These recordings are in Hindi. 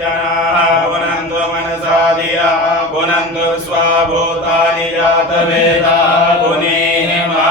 जनाः पुनन्तु मनसा धिया पुनन्तु स्वाभूतानि जातवेदाः पुनीहिमा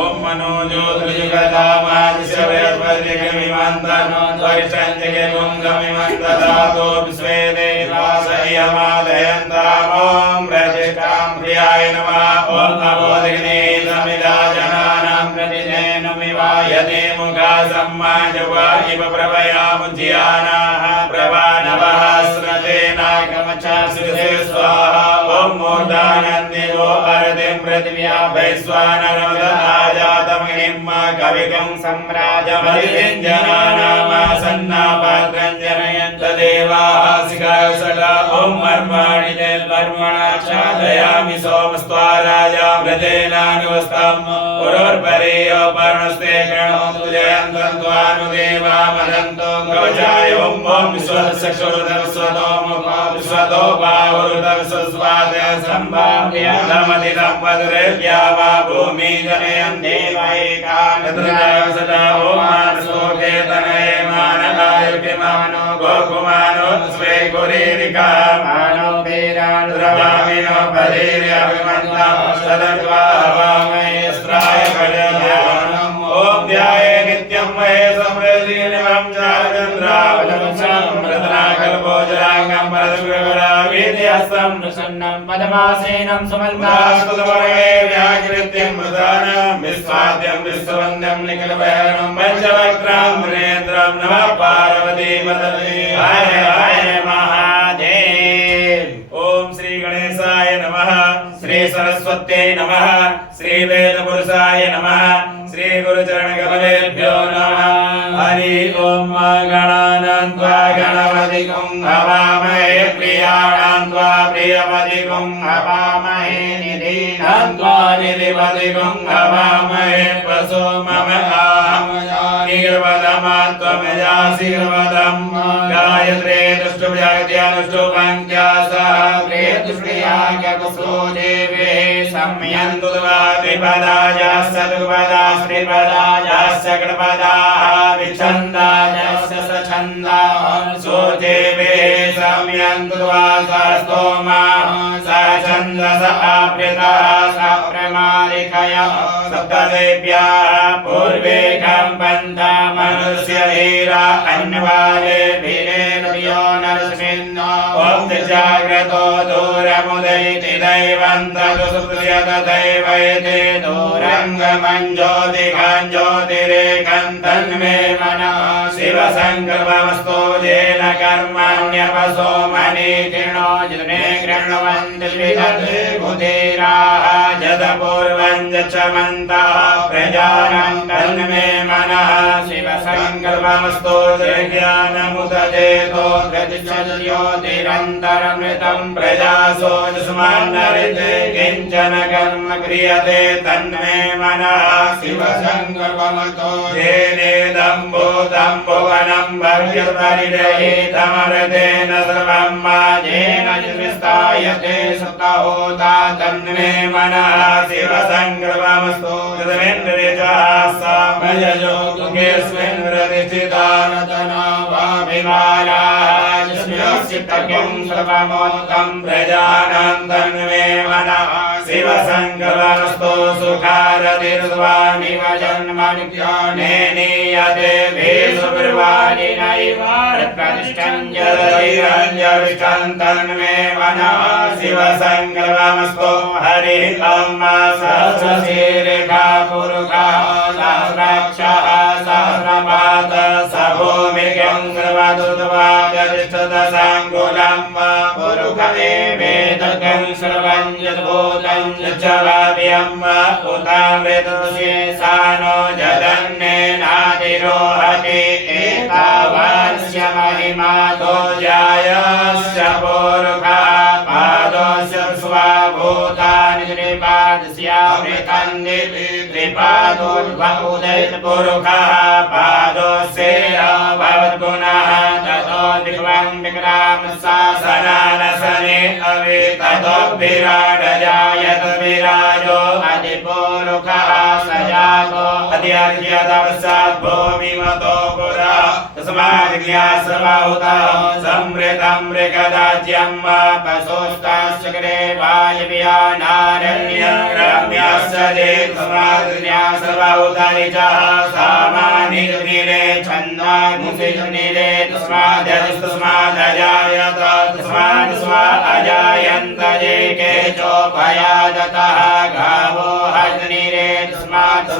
ॐ मनोज्योतिर्युगधामादिश्य बृहस्पतिर्गमिमन्तनो त्वरिषञ्जगे पुंगमिमन्तदातो विश्वे देवास यमादयन्ताम् ॐ प्रतिष्ठां प्रियाय नमः ॐ अबोधिने समिधा जनानां प्रतिजयनुमिवायते मुखा सम्माजवा इव प्रभयामुज्यानाः प्रभानवः स्रते नागमचासुषे स्वाहा ॐ मूर्धानन्दिवो अरतिं पृथिव्या वैश्वानरमदआजातमग्निं कविकं सम्राजमधिरञ्जनानामासन्नापात्रञ्जनयन्त देवाः शिखासला ॐ मर्माणि तेल्पर्मणाच्छादयामि सोमस्त्वाराजा व्रतेनानुवस्तम् पुरोर्परेयो पर्णस्ते गृणोतु जयन्तं त्वानुदेवा मदन्तो गवचाय ॐ विश्वदशक्षुरुदर्शतो मुखो विश्वतो बाहुरुदर्शस्वादय सम्भाव्यमदिदं पदुरेभ्या वा भूमि जनयन् देव एकानद्रजय सदा ॐ मानसोकेतनये मानकायुकिमानो गोकुमानो स्वे कुरीरिका मानो वीरानुद्रवामिनो परीर्यभिमन्ता सदत्वा हवामहे स्त्राय कल्याणम् ॐ ध्याये नित्यं महे समृद्धिनिवं चारचन्द्रावलं समृतनाकल्पोजराङ्गं परदुर्गरावीर्यस्तं प्रसन्नं पदमासेनं सुमन्तास्तुतवर्गे व्याकृत्यं मृदानं विश्वाद्यं विश्ववन्द्यं निखिलभैरवं पञ्चवक्त्रं त्रिनेत्रं नमः पार्वती पतये हर हर महादेव ओम श्री गणेशाय नमः श्री सरस्वत्यै नमः श्री वेदपुरुषाय नमः श्री गुरुचरणकमलेभ्यो नमः हरि ओम गणानां त्वा गणपतिं हवामहे प्रियाणां त्वा प्रियपतिं हवामहे निधीनां त्वा निधिपतिं हवामहे प्रसो मम ीर्वदमात्वमजासीर्वदं गायत्रे दुष्टुभ्यानुष्टुपञ्चासः प्रियदुष्टयागकुसो देवे सम्यन्तु त्रिपदायाश्च त्रिपदाश्च गणपदाः विच्छन्दायाश्च सछन्दाः सोजेवे सम्यन्तु स्तोमा सछन्दस आप्यतः सप्रमालिकया सप्तदेव्याः पूर्वे कम्पन्ता मनुष्य धीरा अन्वाले वीरेर्यो नरसिंहो ॐ जाग्रतो दूरमुदयति दैवन्तु सुप्रियत दैवयते दूरङ्गमञ्ज्योतिकां ज्योतिरेकं तन्मे मनः शिवसङ्कल्पमस्तु येन कर्मण्यपसो मनीषिणो जने गृह्णवन्ति विदधे बुधिराः जदपूर्वं यच्छमन्तः प्रजानां तन्मे मनः शिवसङ्कल्पमस्तु ज्ञानमुदचेतो ज्योतिरन्तरमृतं प्रजासो यस्मान्नरिते किञ्चन कर्म क्रियते तन्मे मनः शिवसङ्कल्पमतो येनेदं भूतं भुवनं भव्यपरिरहितमृतेन सर्वं माजेन विस्तायते सप्तहोता तन्मे मनः शिवसङ्कल्पमस्तु तदवेन्द्रियः सामयजो तुकेऽस्मिन् प्रतिष्ठितानतनावाभिमानाः यस्मिंश्चित्तकिं सर्वमोक्तं प्रजानां तन्मे मनः शिवसङ्कल्पमस्तु सुखारतिर्वाणिव जन्मनित्यानेनीयते भेषुब्रुवाणि नैवारप्रतिष्ठं जलैरञ्जविष्ठं तन्मे मनः शिवसङ्कल्पमस्तु हरिः ॐ सहस्रशीर्षा पुरुषः सहस्राक्षः सहस्रपादः स भूमिकं सर्वदुर्वागतिष्ठदशाङ्गुलं पुरुष एवेदकं सर्वं यद्भूतं यच्च भाव्यं उतामृतशेषानो जगन्नेनातिरोहति एतावास्य महिमातो जायस्य पुरुषः पादस्य स्वाभूतानि श्रीपादस्यामृतं दिव्य पादोद्भ उदयपुरुषः पादोस्येन भवत् पुनः ततो दिग्वं विक्राम शासनानसने अवे ततो विराजयायत विराजो अधिपुरुषः सजातो अद्यर्यदवसात् भूमिमतो पुरा तस्माद्ज्ञासबाहुतः समृतं मृगदाज्यं पशुस्ताश्चक्रे वायव्यानारण्यं रम्यश्च तस्माद्ज्ञासबाहुतानि च सामानिर्निरे छन्दामुषिर्निरे तस्मादजायत तस्मात् स्व अजायन्त ये केचोपयादतः गावो हर्निरे तस्मात्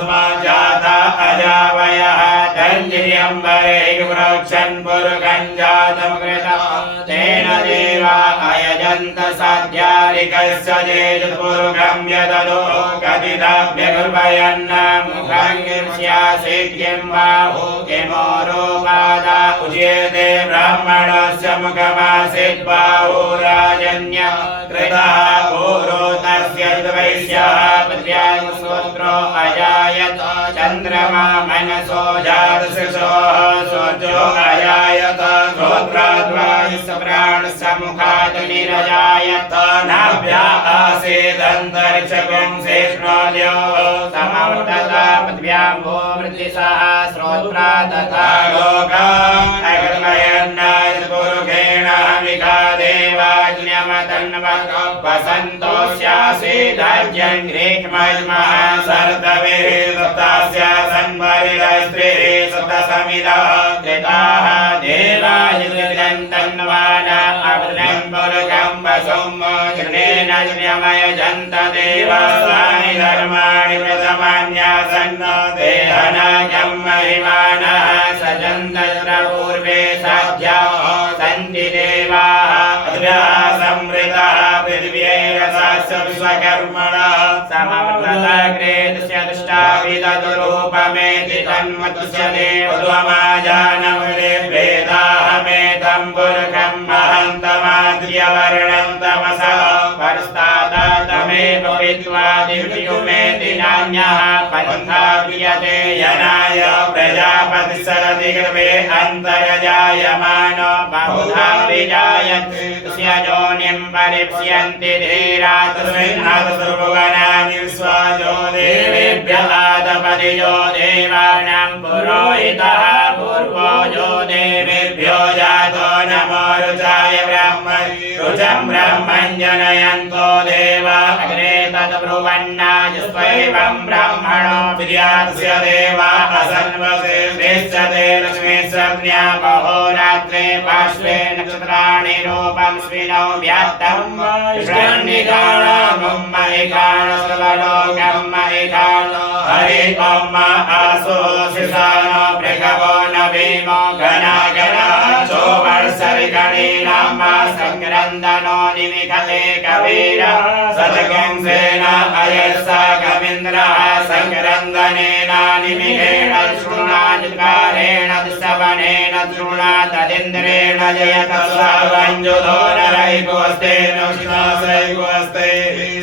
जाता अजावयः तञ्जिर्यम्बरे वृक्षन् पुरुषं जातं कृतं तेन देवा अयजन्त साध्यारिकस्य जेजपुरुषं यददो कथिताभ्यगुर्भयन्न मुखं स्यासीत् किं बाहु किमोरो पादा उच्यते ब्राह्मणस्य मुखमासीत् बाहुराजन्य कृतः पूरो तस्य वैश्यः पत्र्यां सूत्रो अजायत चन्द्रमा मनसो जातशिशोः सूर्यो अजायत श्रोत्राद्वायुसप्राणसमुखात् निरजायत नाभ्या आसीदन्तरिक्षगुं शेषणोऽद्यो समवर्तता पृथिव्यां भूमृतिसः श्रोत्रा तथा लोकान् अगर्भयन्नायपुरुषेण हमिका देवाज्ञमतन्वक वसन्तोऽस्यासीदर्जन् ग्रीष्मज्मः सर्दवेः सप्तास्य संवरिरस्त्रिः सप्तसमिदः कृताः देवाजितन्वान अवृतं पुरुषं वसुं कृणेन ज्ञमयजन्त देवास्तानि धर्माणि प्रथमान्यासन् देहनाजं महिमानः सजन्तत्र पूर्वे साध्याः सन्ति देवाः समृतः पृथिव्यैरसास्य विश्वकर्मणः समवर्तताग्रे तस्य दुष्टाविदुरूपमेति तन्मतस्य देवद्वमाजानमुरे वेदाहमेतं पुरुषं महन्तमाद्यवर्णं तमसः परस्तादा तमेव विद्वा दिव्युमेति नान्यः पन्था क्रियते यनाय प्रजापतिसरति गर्भे अन्तर्जायमानो बहुधा विजायते तस्य योनिं परिप्स्यन्ति धीरा तस्मिन्नादसर्वगणानि विश्वाजो देवेभ्यः आदपतिजो देवानां पुरोहितः पूर्वो यो देवेभ्यो जातो नमो रुचाय रुचं ब्रह्मन् जनयन्तो देवा अग्रे तद्ब्रुवन्नाजस्त्वैवं ब्राह्मणो विद्यास्य देवा असन्वसे वेश्चते लक्ष्मीसंज्ञा अहोरात्रे पार्श्वे नक्षत्राणि रूपं स्विनौ व्यात्तं हरि ओम आसो शिशानो भृगवो नवीमो घना घना चोवर्षरिगणीनाम संक्रन्दनो निमिखले कवीर सदगंसेन अयस्सा कवीन्द्रः संक्रन्दनेन निमिखेण शृणाजित्कारेण दुःसवनेन शृणा तदिन्द्रेण जयतस्वञ्जुधो नरैकोऽस्ते नोषितासैकोऽस्ते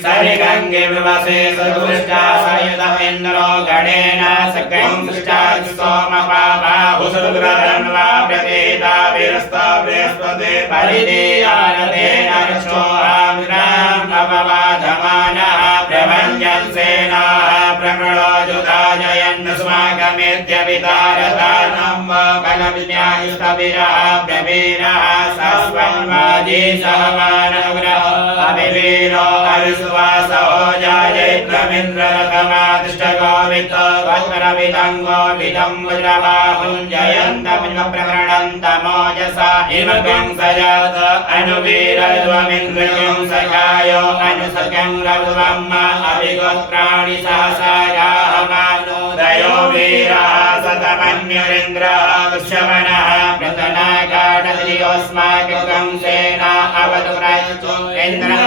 सरिगङ्गे विवसे सदुष्टा सयुध इन्द्रो गणेन सकं सृष्टा सोमपाबाहुसुग्रधन्वा प्रतीता वीरस्ता बृहस्पते परिदीयानतेन रक्षोहामिराम् अपवाधमानः प्रभञ्जन्सेनाः प्रमृळोजुताजयन्नस्माकमेत्यवितारतानं बलविन्यायुस्तविरः प्रवीरः सस्वन्वाजी सहमानग्रह अभिवीरो अरिसुवासो जायैत्रमिन्द्ररथमादिष्टगोवित वक्रविदङ्गो विदं वज्रबाहुं जयन्तमिन्द्रप्रहरणन्तमोजसा हिमगं सजात अनुवीरध्वमिन्द्रगं सखायो अनुसर्गं रघुवम् अभिगोत्राणि सहसागाः मानोदयो वीरः सतमन्युरिन्द्रः दुष्यमनः प्रतनाकाटलियोऽस्माकं सेना अवतु इन्द्रः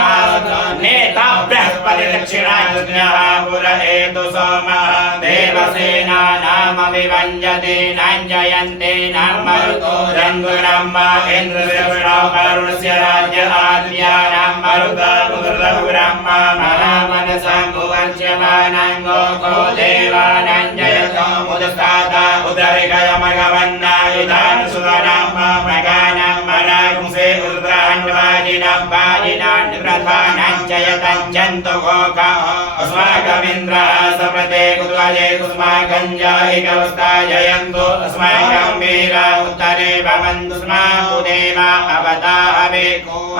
नेता बृहस्पति दक्षिणाज्ञः पुर एतु सोमः देवसेना नाम विभञ्जते नाञ्जयन्ते नाम मरुतो रङ्गुरम्म इन्द्रस्य अरुणस्य राज्य आद्यानां मरुता पुत्रब्रह्म महामनसां भुवर्च्यमानां गोको देवानां जयतो मुदस्ताता उदरिकयमगवन्नायुधान् सुवनां मगानां मनागुंसे उद्राण्वाजिनां वाजिनान् प्रधानां जयतं जन्तु गोका अस्माकमिन्द्रः सप्रते कुद्वजे कुस्माकं जायिकवस्ता जयन्तु अस्माकं वीरा उत्तरे भवन्तु स्माकुदेवा अवताहवे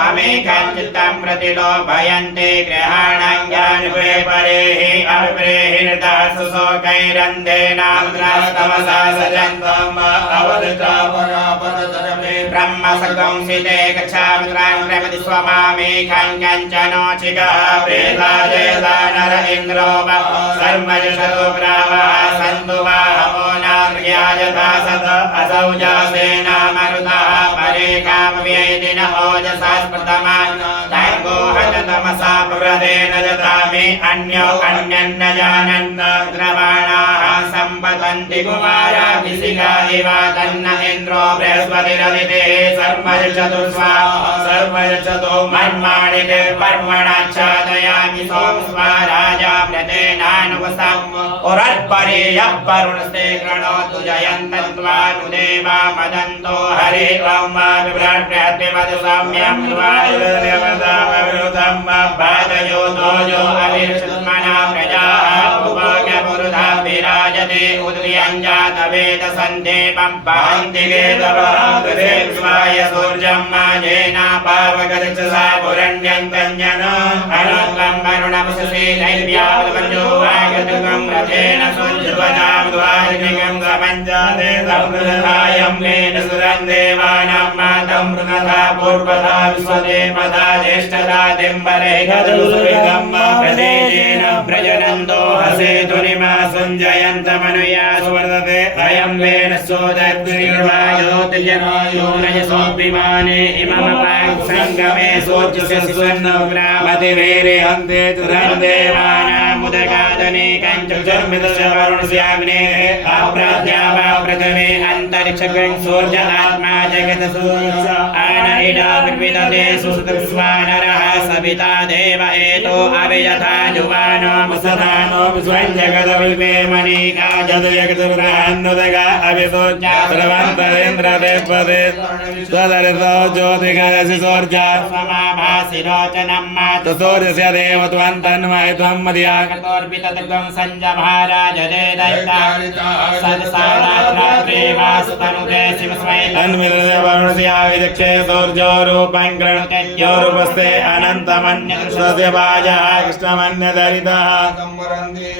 अमेकं चित्तं प्रतिलोभयन्ते ग्रहाणाङ्गानुपे परेः अविप्रेहिर्दासु शोकैरन्देनामुद्रास्तमसा सजन्तम् अवदता परापरतरमे ब्रह्मसगंसिते गच्छामिन्द्रान् प्रमति स्वमामेकं कञ्चनोचिकः प्रेताजयता नर इन्द्रो सर्वजषतो ब्रावः सन्तु वाहवो नार्यायथा सत असौ जासेना मरुतः परे कामव्ययति न ओजसा स्मृतमान् तैर्गो हततमसा पुरतेन जतामि अन्यो अन्यन्न जानन् द्रवाणाः सम्पतन्ति कुमाराभिषिका इव तन्न इन्द्रो बृहस्पतिरदितेः सर्वजषतो मन्माणि पर्वणाच्छादयामि सोमस्वा राजा व्रतेनानुवसम् उरत्परे यः वरुणस्ते कृणोतु जयन्तन्त्वानुदेवा मदन्तो हरे ओम विभ्राट्यवद सौम्यं द्वायुर्देवतावरुधं बाधयो दोजो अविर्षुमना प्रजाः उपगपुरुधा विराजते उद्रियञ्जातवेद सन्देवं पान्ति वेदवः स्वाय सूर्यं माजेना पावगदक्षसा पुरण्यं कन्यन अनन्तं वरुणमुषसे दैव्यावदवजो वागतकं रथेन सूर्यवदां द्वारिकं समञ्जाते सम्प्रदायं वेद सुरं देवानां मातं मृगधा पूर्वधा विश्वदेवता ज्येष्ठदा दिम्बरे गदुसुविदं प्रदेशेन प्रजनन्तो हसेतुनिमा सञ्जयन्तमनुया सुवर्धते अयं वेद सोदग्निर्वायोतिजनयोनयसोऽभिमाने इममपाङ्सङ्गमे सोच्यस्य सुवर्णग्रामतिवेरे हन्ते तुरं देवानामुदगादने कञ्चुर्मितस्य वरुणस्याग्नेः अप्राज्ञावा प्रथमे अन्तरिक्षगं सूर्य आत्मा जगतसूर्य आन इडा विविदते सुसुतस्वानरः सविता देव एतो अभियथा जुवानो मुसधानो स्वयं जगदविल्पे मणिका जद जगदुर्गान्नुदगा अभिसोज्या सर्वन्तरेन्द्रदेवते स्वदरितो ज्योतिगदसि सोर्जा समाभासि रोचनं मातु सूर्यस्य देवत्वन्तन्मय त्वं मदियाकतोर्पितदुर्गं सञ्जभाराज देदैता सदसारात्रेवासुतनुते शिवस्मै तन्मिदस्य वरुणस्याविदक्षे सूर्यो रूपं गृह्णते यो रूपस्ते अनन्तमन्यकृष्णस्य वाजः कृष्णमन्यदरितः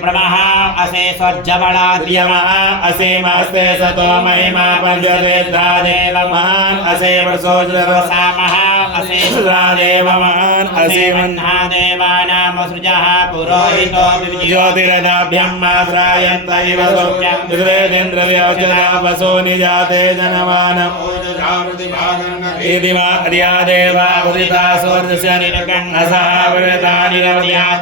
ब्रह्मः असे स्वर्जबलाद्यमः असीमस्ते सतो महिमा पञ्चते देव महान् असे वर्षोज्रवसामः असे सुरादेव महान् असे मह्ना देवानामसृजः पुरोहितो ज्योतिरदाभ्यं माश्रायन्त इव सौख्यं विश्वेन्द्रव्यवचना वसो निजाते जनमानम् इति मा देवा उदिता सूर्यस्य निरकं असः वृता निरवध्या